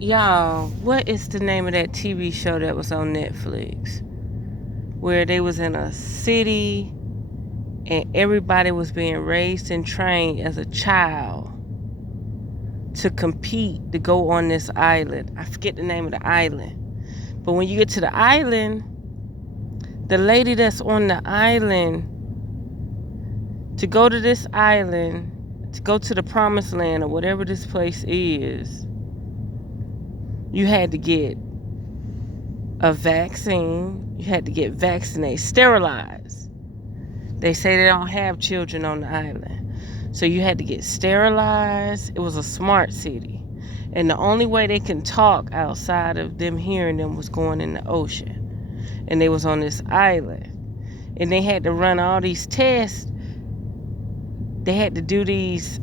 Y'all, what is the name of that TV show that was on Netflix? Where they was in a city and everybody was being raised and trained as a child to compete to go on this island. I forget the name of the island. But when you get to the island, the lady that's on the island, to go to this island, to go to the promised land or whatever this place is, you had to get a vaccine. You had to get vaccinated, sterilized. They say they don't have children on the island. So you had to get sterilized. It was a smart city. And the only way they can talk outside of them hearing them was going in the ocean. And they was on this island. And they had to run all these tests. They had to do these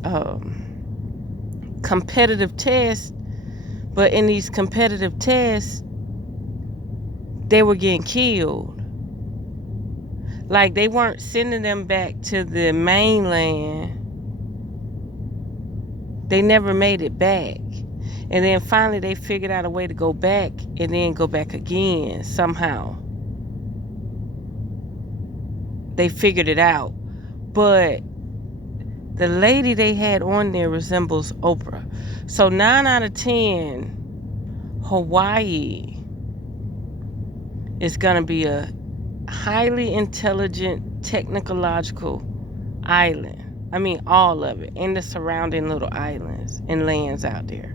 competitive tests. But in these competitive tests, they were getting killed. Like, they weren't sending them back to the mainland. They never made it back. And then finally they figured out a way to go back and then go back again somehow. They figured it out. But the lady they had on there resembles Oprah. So 9 out of 10, Hawaii is going to be a highly intelligent, technological island. I mean, all of it, and the surrounding little islands and lands out there.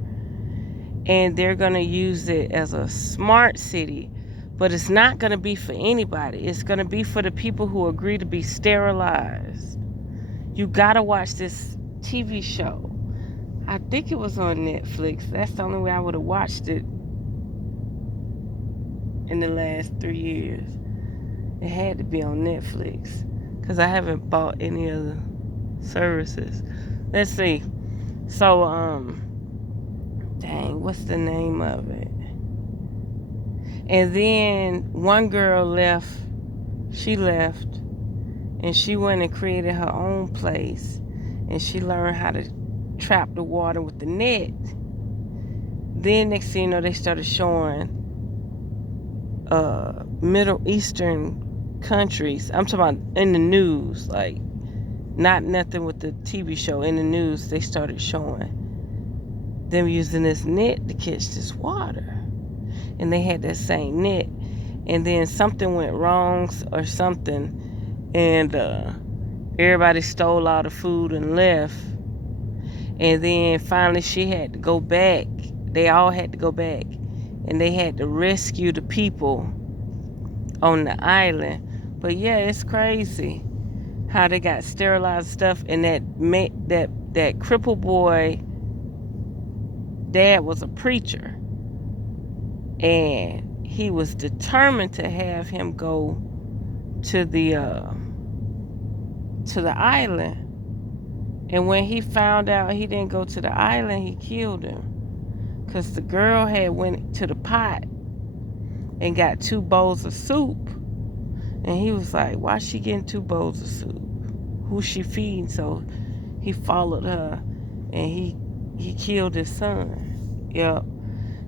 And they're going to use it as a smart city, but it's not going to be for anybody. It's going to be for the people who agree to be sterilized. You got to watch this TV show. I think it was on Netflix. That's the only way I would have watched it in the last 3 years. It had to be on Netflix because I haven't bought any other services. Let's see. So, dang, what's the name of it? And then one girl left. She left, and she went and created her own place, and she learned how to trap the water with the net. Then next thing you know, they started showing Middle Eastern countries. I'm talking about in the news, like not nothing with the TV show. In the news, they started showing them using this net to catch this water, and they had that same net. And then something went wrong or something, and everybody stole all the food and left. And then finally, she had to go back. They all had to go back, and they had to rescue the people on the island. But yeah, it's crazy how they got sterilized stuff. And that crippled boy dad was a preacher, and he was determined to have him go to the island. And when he found out he didn't go to the island, he killed him, because the girl had went to the pot and got 2 bowls of soup. And he was like, why she getting 2 bowls of soup? Who's she feeding? So he followed her, and he killed his son. Yep.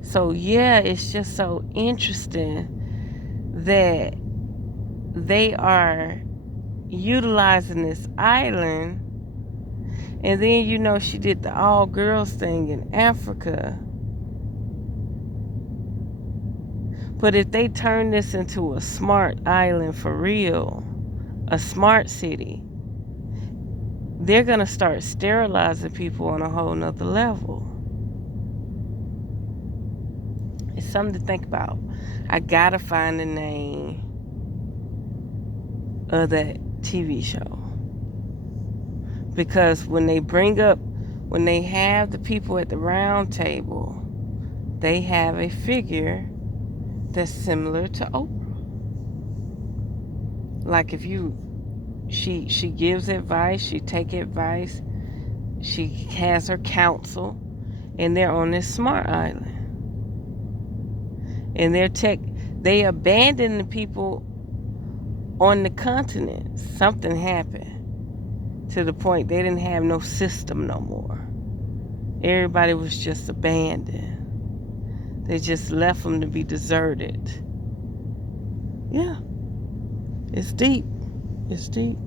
So yeah, it's just so interesting that they are utilizing this island. And then, you know, she did the all girls thing in Africa. But if they turn this into a smart island for real, a smart city, they're going to start sterilizing people on a whole nother level. It's something to think about. I got to find the name of that TV show. Because when they have the people at the round table, they have a figure that's similar to Oprah. Like she gives advice, she take advice, she has her counsel, and they're on this smart island. And they abandoned the people on the continent. Something happened to the point they didn't have no system no more. Everybody was just abandoned. They just left them to be deserted. Yeah, it's deep. It's deep.